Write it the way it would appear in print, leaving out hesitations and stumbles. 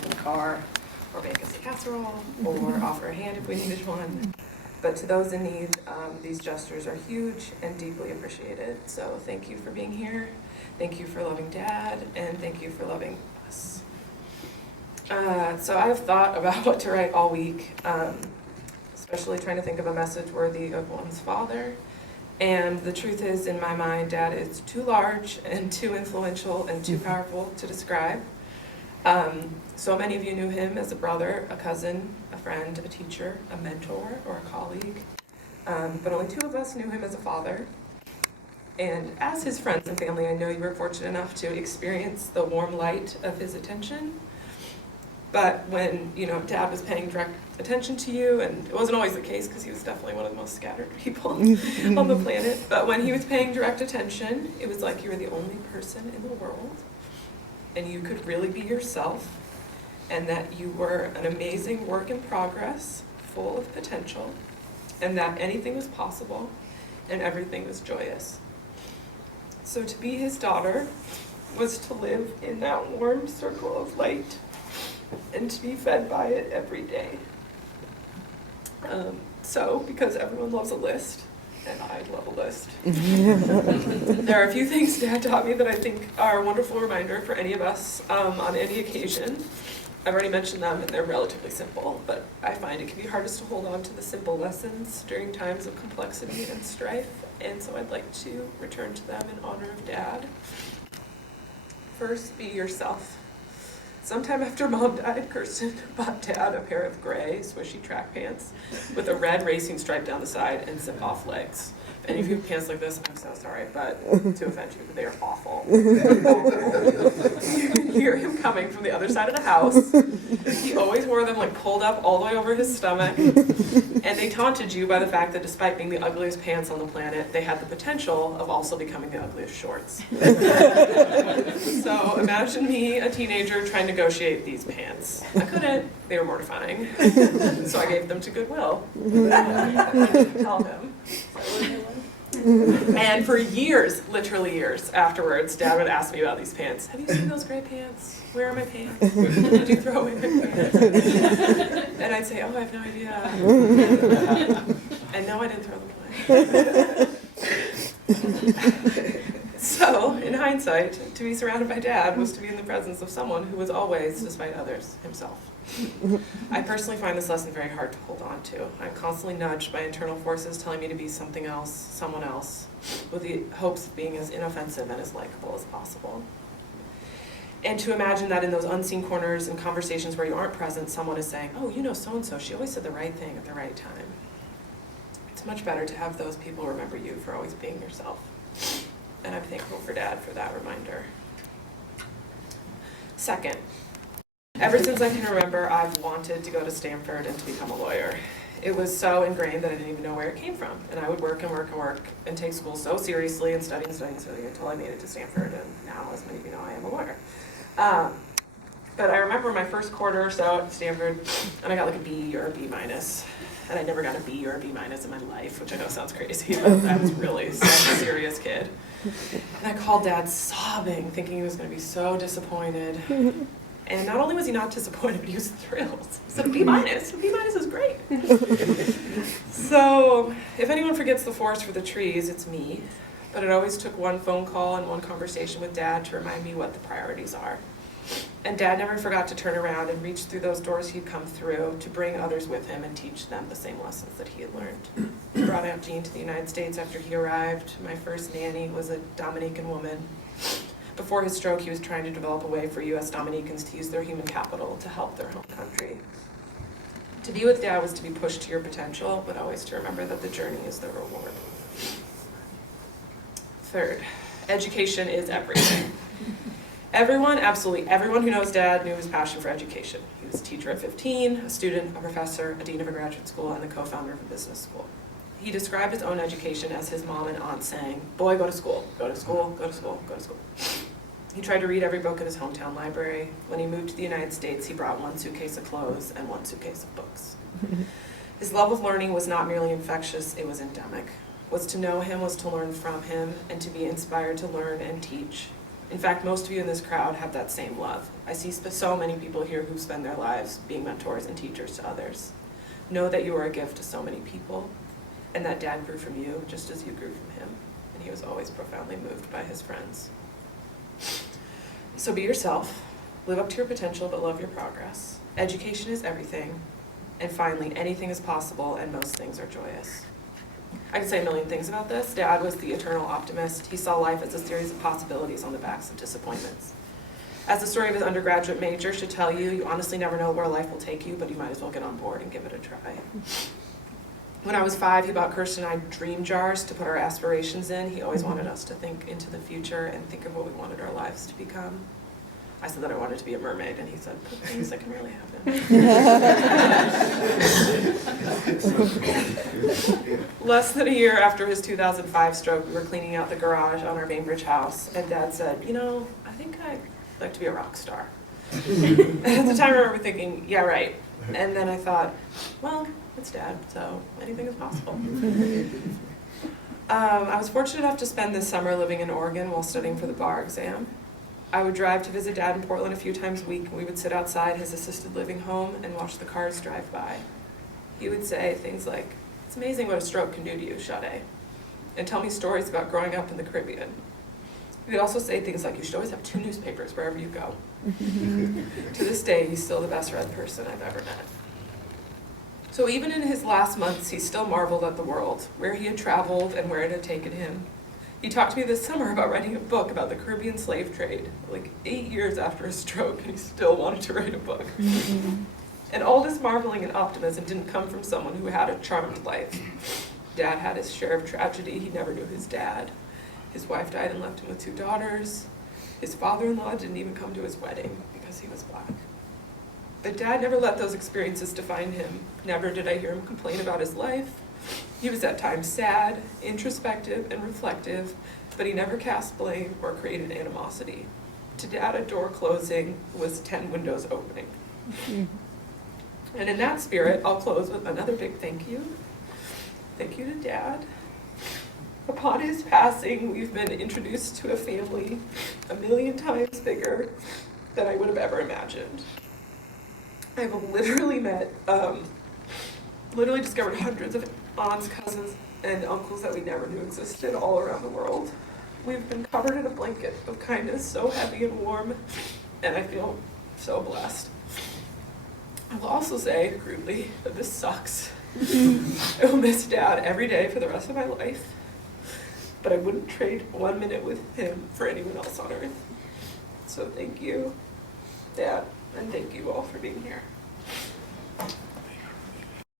ride in the car, or make us a casserole, or offer a hand if we needed one. But to those in need, these gestures are huge and deeply appreciated. So thank you for being here. Thank you for loving Dad, and thank you for loving us. So I have thought about what to write all week, especially trying to think of a message worthy of one's father. And the truth is, in my mind, Dad is too large and too influential and too powerful to describe. So many of you knew him as a brother, a cousin, a friend, a teacher, a mentor, or a colleague. But only 2 of us knew him as a father. And as his friends and family, I know you were fortunate enough to experience the warm light of his attention. But when, Dad was paying direct attention to you, and it wasn't always the case because he was definitely one of the most scattered people on the planet, but when he was paying direct attention, it was like you were the only person in the world, and you could really be yourself, and that you were an amazing work in progress, full of potential, and that anything was possible, and everything was joyous. So to be his daughter was to live in that warm circle of light, and to be fed by it every day. So, because everyone loves a list, and I love a list, there are a few things Dad taught me that I think are a wonderful reminder for any of us on any occasion. I've already mentioned them, and they're relatively simple, but I find it can be hardest to hold on to the simple lessons during times of complexity and strife, and so I'd like to return to them in honor of Dad. First, be yourself. Sometime after Mom died, Kirsten bought Dad a pair of gray swishy track pants with a red racing stripe down the side and zip-off legs. If any of you have pants like this, I'm so sorry, but to offend you, they are awful. You hear him coming from the other side of the house. He always wore them pulled up all the way over his stomach. And they taunted you by the fact that despite being the ugliest pants on the planet, they had the potential of also becoming the ugliest shorts. So imagine me, a teenager, trying to negotiate these pants. I couldn't. They were mortifying. So I gave them to Goodwill. I didn't tell him. And for years, literally years afterwards, Dad would ask me about these pants. Have you seen those gray pants? Where are my pants? Did you throw away my pants? And I'd say, oh, I have no idea. And no, I didn't throw them away. So, in hindsight, to be surrounded by Dad was to be in the presence of someone who was always, despite others, himself. I personally find this lesson very hard to hold on to. I'm constantly nudged by internal forces telling me to be something else, someone else, with the hopes of being as inoffensive and as likable as possible. And to imagine that in those unseen corners and conversations where you aren't present, someone is saying, oh, so-and-so, she always said the right thing at the right time. It's much better to have those people remember you for always being yourself. And I'm thankful for Dad for that reminder. Second, ever since I can remember, I've wanted to go to Stanford and to become a lawyer. It was so ingrained that I didn't even know where it came from. And I would work and take school so seriously and study until I made it to Stanford. And now, as many of you know, I am a lawyer. But I remember my first quarter or so at Stanford, and I got a B or a B minus. And I never got a B or a B minus in my life, which I know sounds crazy, but I was really such a serious kid. And I called Dad sobbing, thinking he was going to be so disappointed. And not only was he not disappointed, but he was thrilled. He said, B minus is great. So if anyone forgets the forest for the trees, it's me. But it always took one phone call and one conversation with Dad to remind me what the priorities are. And Dad never forgot to turn around and reach through those doors he'd come through to bring others with him and teach them the same lessons that he had learned. He brought Aunt Jean to the United States after he arrived. My first nanny was a Dominican woman. Before his stroke, he was trying to develop a way for U.S. Dominicans to use their human capital to help their home country. To be with Dad was to be pushed to your potential, but always to remember that the journey is the reward. Third, education is everything. Absolutely everyone who knows Dad knew his passion for education. He was a teacher at 15, a student, a professor, a dean of a graduate school, and the co-founder of a business school. He described his own education as his mom and aunt saying, boy, go to school, go to school, go to school, go to school. He tried to read every book in his hometown library. When he moved to the United States, he brought one suitcase of clothes and one suitcase of books. His love of learning was not merely infectious, it was endemic. Was to know him was to learn from him and to be inspired to learn and teach. In fact, most of you in this crowd have that same love. I see so many people here who spend their lives being mentors and teachers to others. Know that you are a gift to so many people, and that Dad grew from you just as you grew from him, and he was always profoundly moved by his friends. So be yourself, live up to your potential, but love your progress. Education is everything, and finally, anything is possible, and most things are joyous. I could say a million things about this. Dad was the eternal optimist. He saw life as a series of possibilities on the backs of disappointments. As the story of his undergraduate major should tell you, you honestly never know where life will take you, but you might as well get on board and give it a try. When I was 5, he bought Kirsten and I dream jars to put our aspirations in. He always wanted us to think into the future and think of what we wanted our lives to become. I said that I wanted to be a mermaid, and he said, put things that can really happen. Less than a year after his 2005 stroke, we were cleaning out the garage on our Bainbridge house, and Dad said, you know, I think I'd like to be a rock star. At the time, I remember thinking, yeah, right. And then I thought, well, it's Dad, so anything is possible. I was fortunate enough to spend this summer living in Oregon while studying for the bar exam. I would drive to visit Dad in Portland a few times a week, and we would sit outside his assisted living home and watch the cars drive by. He would say things like, it's amazing what a stroke can do to you, Chadé, and tell me stories about growing up in the Caribbean. He would also say things like, you should always have 2 newspapers wherever you go. To this day, he's still the best read person I've ever met. So even in his last months, he still marveled at the world, where he had traveled and where it had taken him. He talked to me this summer about writing a book about the Caribbean slave trade, like 8 years after his stroke, and he still wanted to write a book. And all this marveling and optimism didn't come from someone who had a charmed life. Dad had his share of tragedy. He never knew his dad. His wife died and left him with 2 daughters. His father-in-law didn't even come to his wedding because he was Black. But Dad never let those experiences define him. Never did I hear him complain about his life. He was at times sad, introspective, and reflective, but he never cast blame or created animosity. To Dad, a door closing was 10 windows opening. And in that spirit, I'll close with another big thank you. Thank you to Dad. Upon his passing, we've been introduced to a family 1,000,000 times bigger than I would have ever imagined. I've literally discovered hundreds of aunts, cousins, and uncles that we never knew existed all around the world. We've been covered in a blanket of kindness, so heavy and warm, and I feel so blessed. I will also say, crudely, that this sucks. I will miss Dad every day for the rest of my life, but I wouldn't trade 1 minute with him for anyone else on earth. So thank you, Dad, and thank you all for being here.